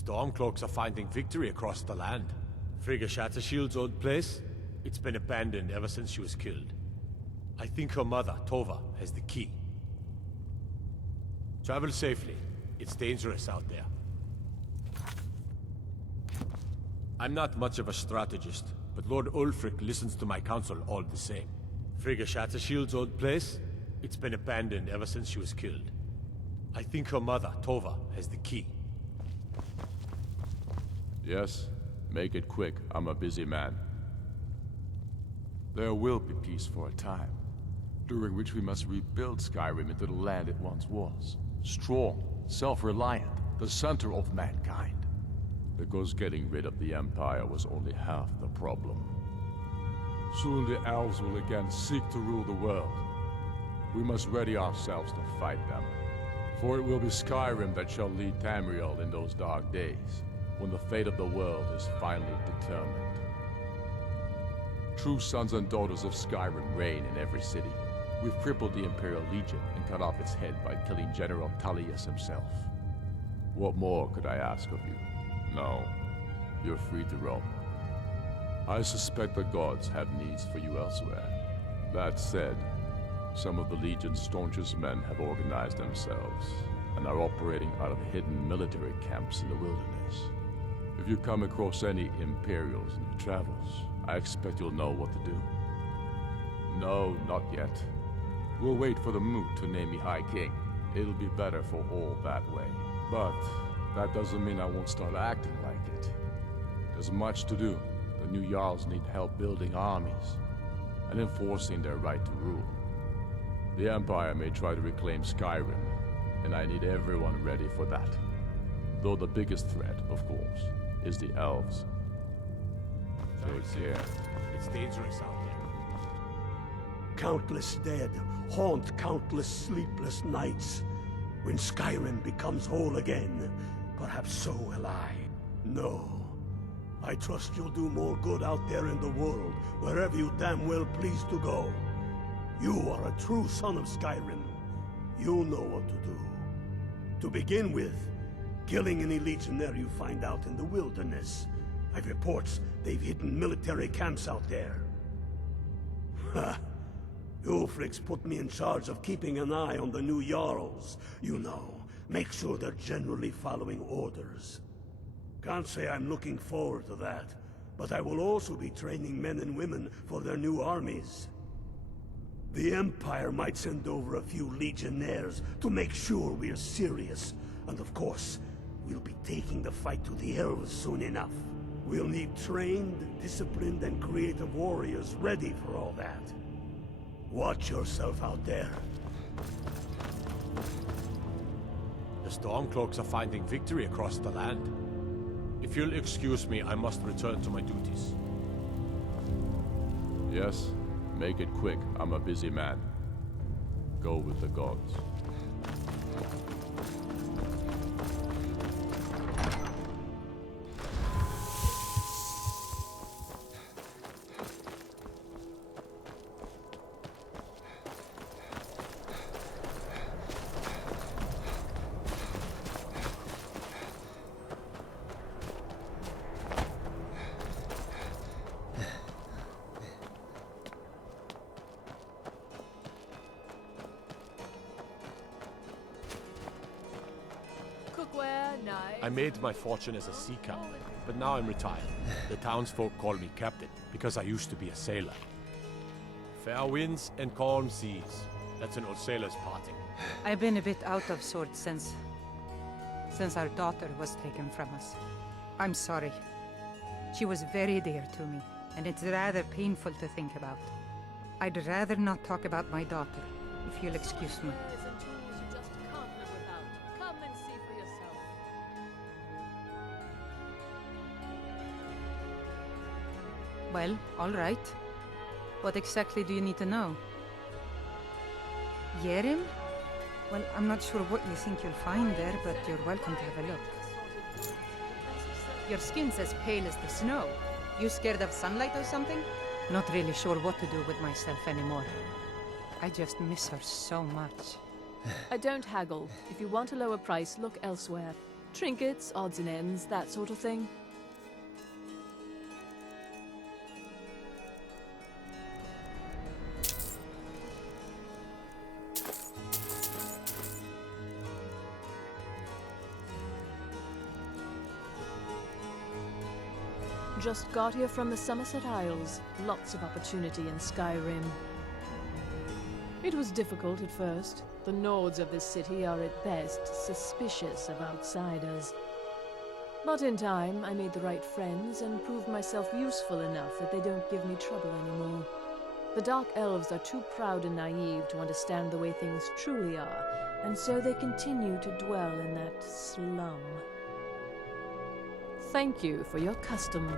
Stormcloaks are finding victory across the land. Frigga Shattershield's old place? It's been abandoned ever since she was killed. I think her mother, Tova, has the key. Travel safely. It's dangerous out there. I'm not much of a strategist, but Lord Ulfric listens to my counsel all the same. Frigga Shattershield's old place? It's been abandoned ever since she was killed. I think her mother, Tova, has the key. Yes, make it quick. I'm a busy man. There will be peace for a time, during which we must rebuild Skyrim into the land it once was. Strong, self-reliant, the center of mankind. Because getting rid of the Empire was only half the problem. Soon the elves will again seek to rule the world. We must ready ourselves to fight them. For it will be Skyrim that shall lead Tamriel in those dark days, when the fate of the world is finally determined. True sons and daughters of Skyrim reign in every city. We've crippled the Imperial Legion and cut off its head by killing General Tullius himself. What more could I ask of you? No, you're free to roam. I suspect the gods have needs for you elsewhere. That said, some of the Legion's staunchest men have organized themselves and are operating out of hidden military camps in the wilderness. If you come across any Imperials in your travels, I expect you'll know what to do. No, not yet. We'll wait for the moot to name me High King. It'll be better for all that way. But that doesn't mean I won't start acting like it. There's much to do. The new Jarls need help building armies and enforcing their right to rule. The Empire may try to reclaim Skyrim, and I need everyone ready for that. Though the biggest threat, of course, is the elves. Take care. It's dangerous out there. Countless dead haunt countless sleepless nights. When Skyrim becomes whole again, perhaps so will I. No. I trust you'll do more good out there in the world, wherever you damn well please to go. You are a true son of Skyrim. You'll know what to do. To begin with, killing any legionnaire you find out in the wilderness. I've reports they've hidden military camps out there. Ha! Ulfric's put me in charge of keeping an eye on the new Jarls. You know, make sure they're generally following orders. Can't say I'm looking forward to that, but I will also be training men and women for their new armies. The Empire might send over a few legionnaires to make sure we're serious. And of course, we'll be taking the fight to the elves soon enough. We'll need trained, disciplined, and creative warriors ready for all that. Watch yourself out there. The Stormcloaks are finding victory across the land. If you'll excuse me, I must return to my duties. Yes, make it quick. I'm a busy man. Go with the gods. I made my fortune as a sea captain, but now I'm retired. The townsfolk call me captain, because I used to be a sailor. Fair winds and calm seas. That's an old sailor's parting. I've been a bit out of sorts since our daughter was taken from us. I'm sorry. She was very dear to me, and it's rather painful to think about. I'd rather not talk about my daughter, if you'll excuse me. Well, all right. What exactly do you need to know? Yerim? Well, I'm not sure what you think you'll find there, but you're welcome to have a look. Your skin's as pale as the snow. You scared of sunlight or something? Not really sure what to do with myself anymore. I just miss her so much. I don't haggle. If you want a lower price, look elsewhere. Trinkets, odds and ends, that sort of thing. Just got here from the Somerset Isles. Lots of opportunity in Skyrim. It was difficult at first. The Nords of this city are at best suspicious of outsiders. But in time, I made the right friends and proved myself useful enough that they don't give me trouble anymore. The Dark Elves are too proud and naive to understand the way things truly are, and so they continue to dwell in that slum. Thank you for your custom.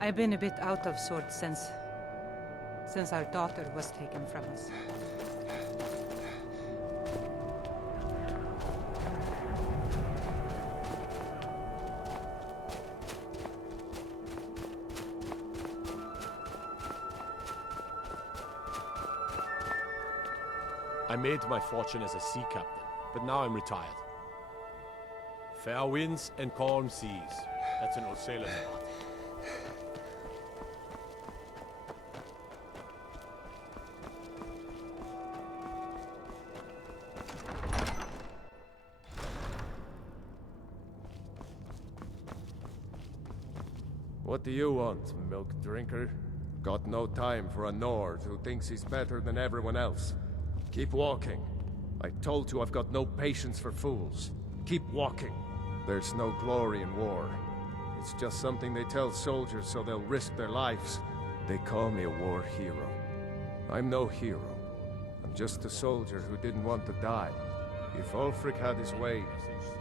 I've been a bit out of sorts since our daughter was taken from us. I made my fortune as a sea captain, but now I'm retired. Fair winds and calm seas. That's an old sailor's part. What do you want, milk drinker? Got no time for a Nord who thinks he's better than everyone else. Keep walking. I told you I've got no patience for fools. Keep walking. There's no glory in war. It's just something they tell soldiers so they'll risk their lives. They call me a war hero. I'm no hero. I'm just a soldier who didn't want to die. If Ulfric had his way,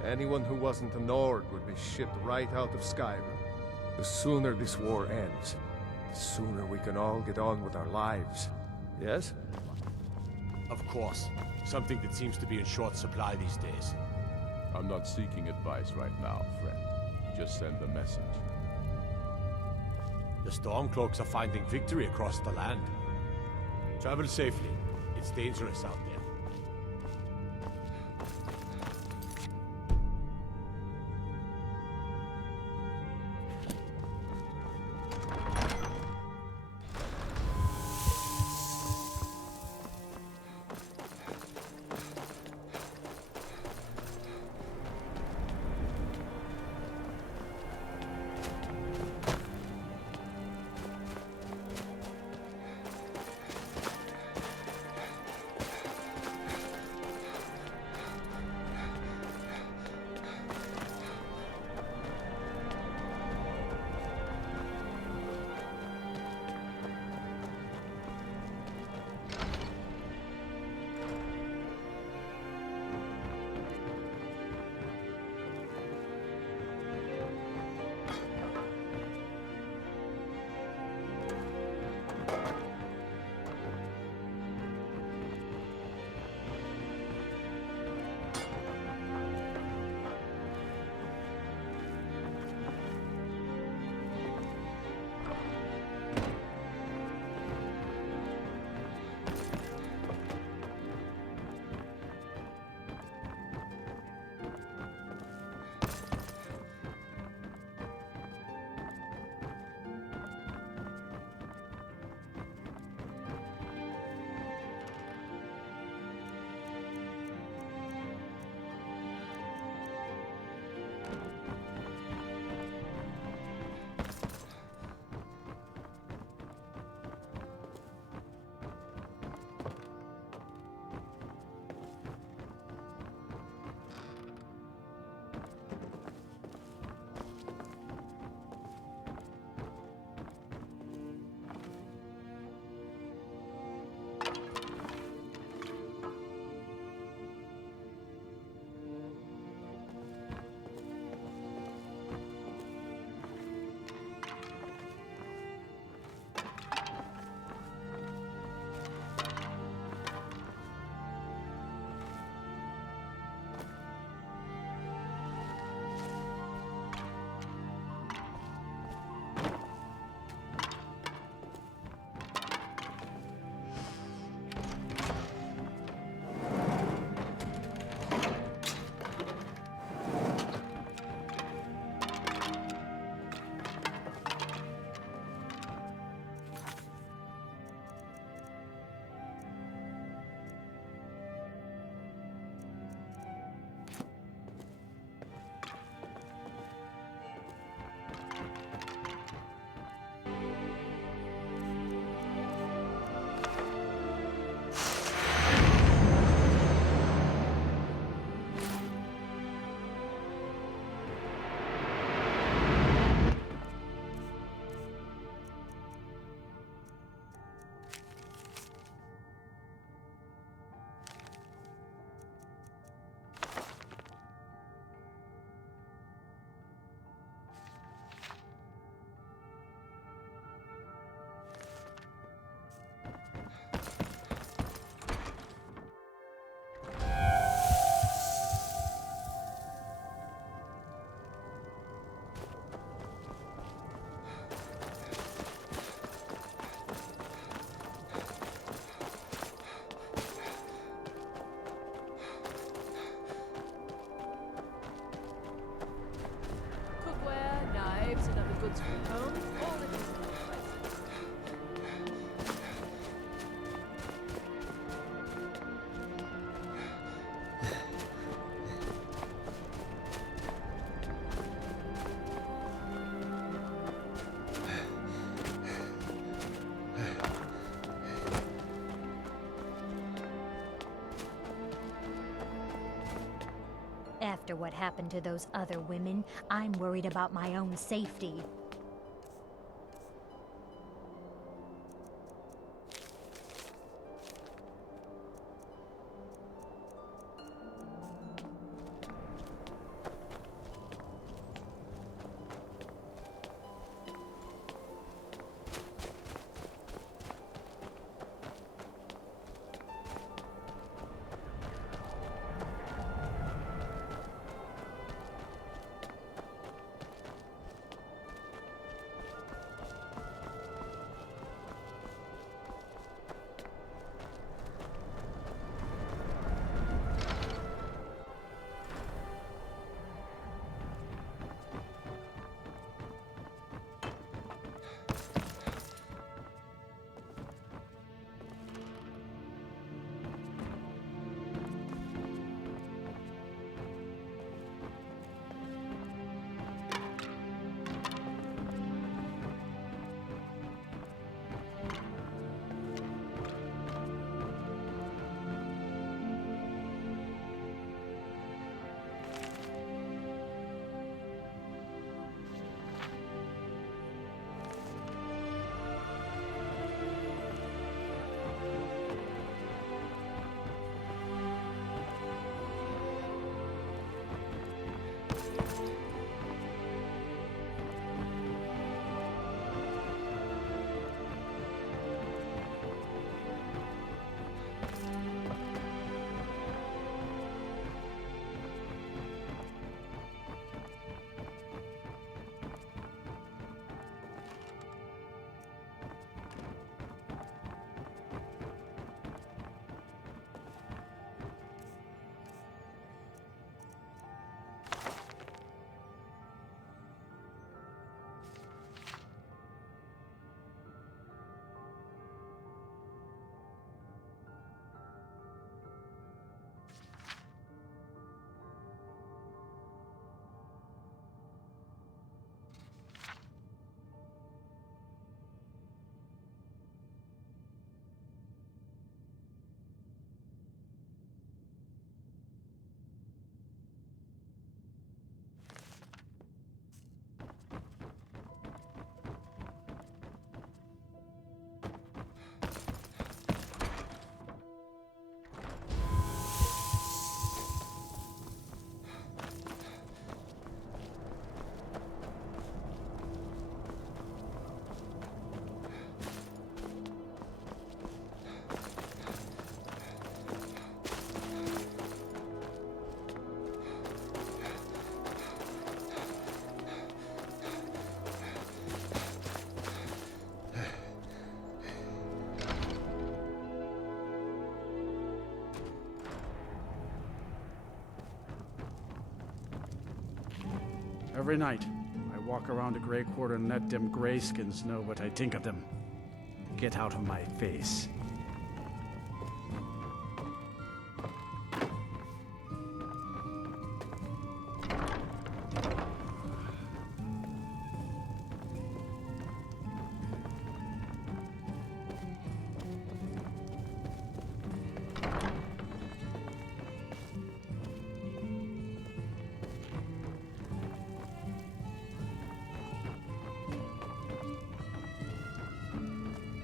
anyone who wasn't a Nord would be shipped right out of Skyrim. The sooner this war ends, the sooner we can all get on with our lives. Yes? Of course. Something that seems to be in short supply these days. I'm not seeking advice right now, friend. Just send the message. The Stormcloaks are finding victory across the land. Travel safely. It's dangerous out there. goods from home, all it is in one place. After what happened to those other women, I'm worried about my own safety. Every night, I walk around a Grey Quarter and let them Greyskins know what I think of them. Get out of my face.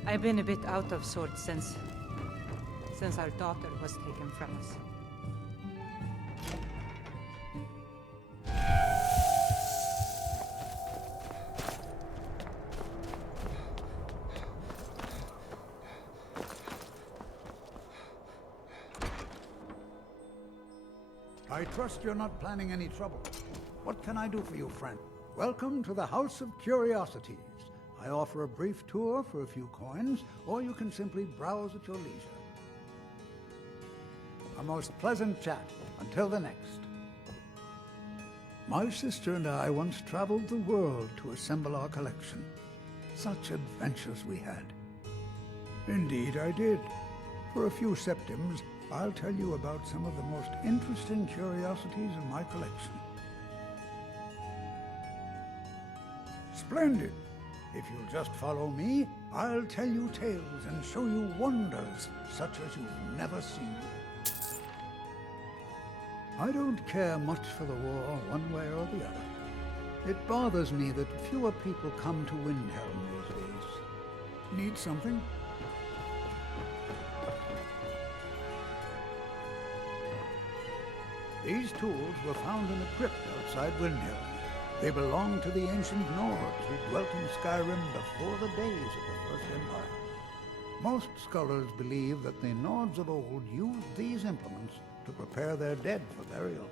I've been a bit out of sorts since our daughter was taken from us. I trust you're not planning any trouble. What can I do for you, friend? Welcome to the House of Curiosities. I offer a brief tour for a few coins, or you can simply browse at your leisure. A most pleasant chat. Until the next. My sister and I once traveled the world to assemble our collection. Such adventures we had. Indeed I did. For a few septims, I'll tell you about some of the most interesting curiosities in my collection. Splendid! If you'll just follow me, I'll tell you tales and show you wonders such as you've never seen. I don't care much for the war one way or the other. It bothers me that fewer people come to Windhelm these days. Need something? These tools were found in a crypt outside Windhelm. They belong to the ancient Nords who dwelt in Skyrim before the days of the First Empire. Most scholars believe that the Nords of old used these implements to prepare their dead for burial.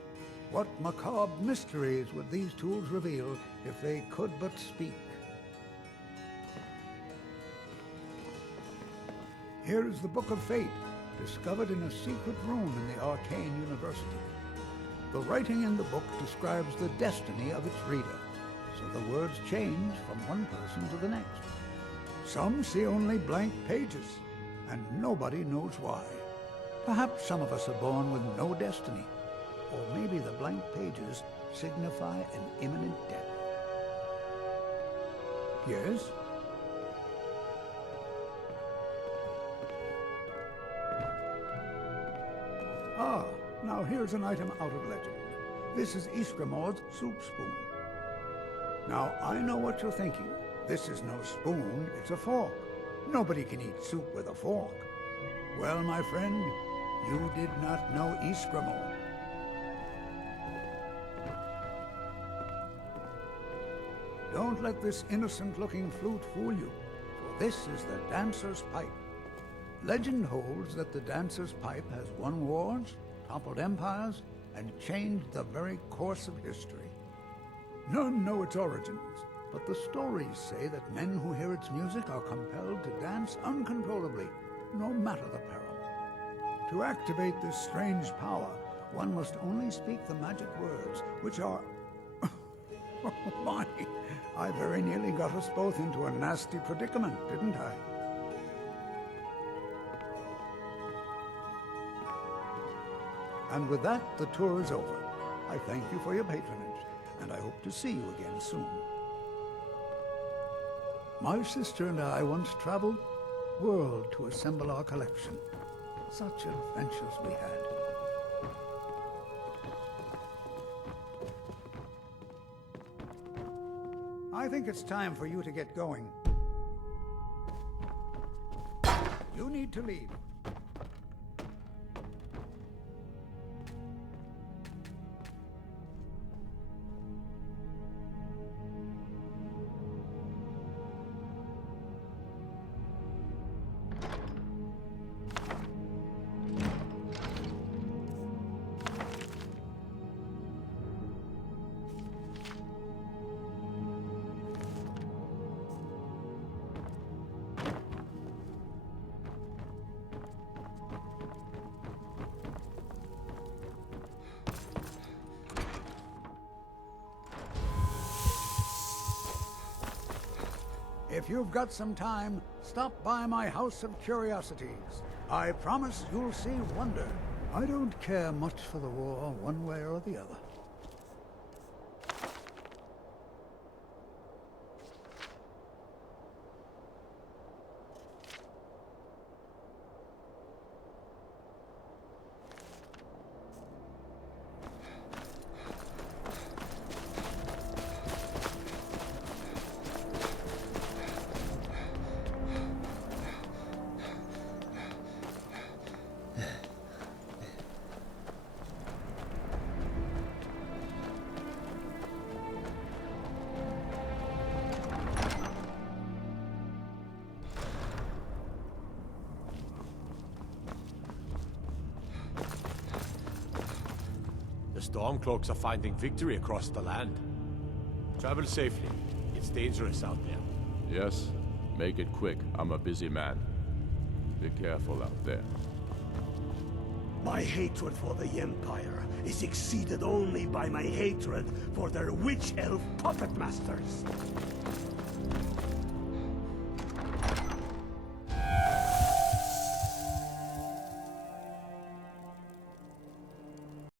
What macabre mysteries would these tools reveal if they could but speak? Here is the Book of Fate, discovered in a secret room in the Arcane University. The writing in the book describes the destiny of its reader, so the words change from one person to the next. Some see only blank pages, and nobody knows why. Perhaps some of us are born with no destiny, or maybe the blank pages signify an imminent death. Yes? Ah, now here's an item out of legend. This is Ysgramord's soup spoon. Now, I know what you're thinking. This is no spoon, it's a fork. Nobody can eat soup with a fork. Well, my friend, you did not know Ysgramord. Don't let this innocent-looking flute fool you, for this is the dancer's pipe. Legend holds that the dancer's pipe has won wars, toppled empires, and changed the very course of history. None know its origins, but the stories say that men who hear its music are compelled to dance uncontrollably, no matter the peril. To activate this strange power, one must only speak the magic words, which are... Oh my! I very nearly got us both into a nasty predicament, didn't I? And with that, the tour is over. I thank you for your patronage, and I hope to see you again soon. My sister and I once traveled the world to assemble our collection. Such adventures we had. I think it's time for you to get going. You need to leave. If you've got some time, stop by my House of Curiosities. I promise you'll see wonder. I don't care much for the war one way or the other. The Stormcloaks are finding victory across the land. Travel safely. It's dangerous out there. Yes? Make it quick. I'm a busy man. Be careful out there. My hatred for the Empire is exceeded only by my hatred for their witch-elf puppet masters.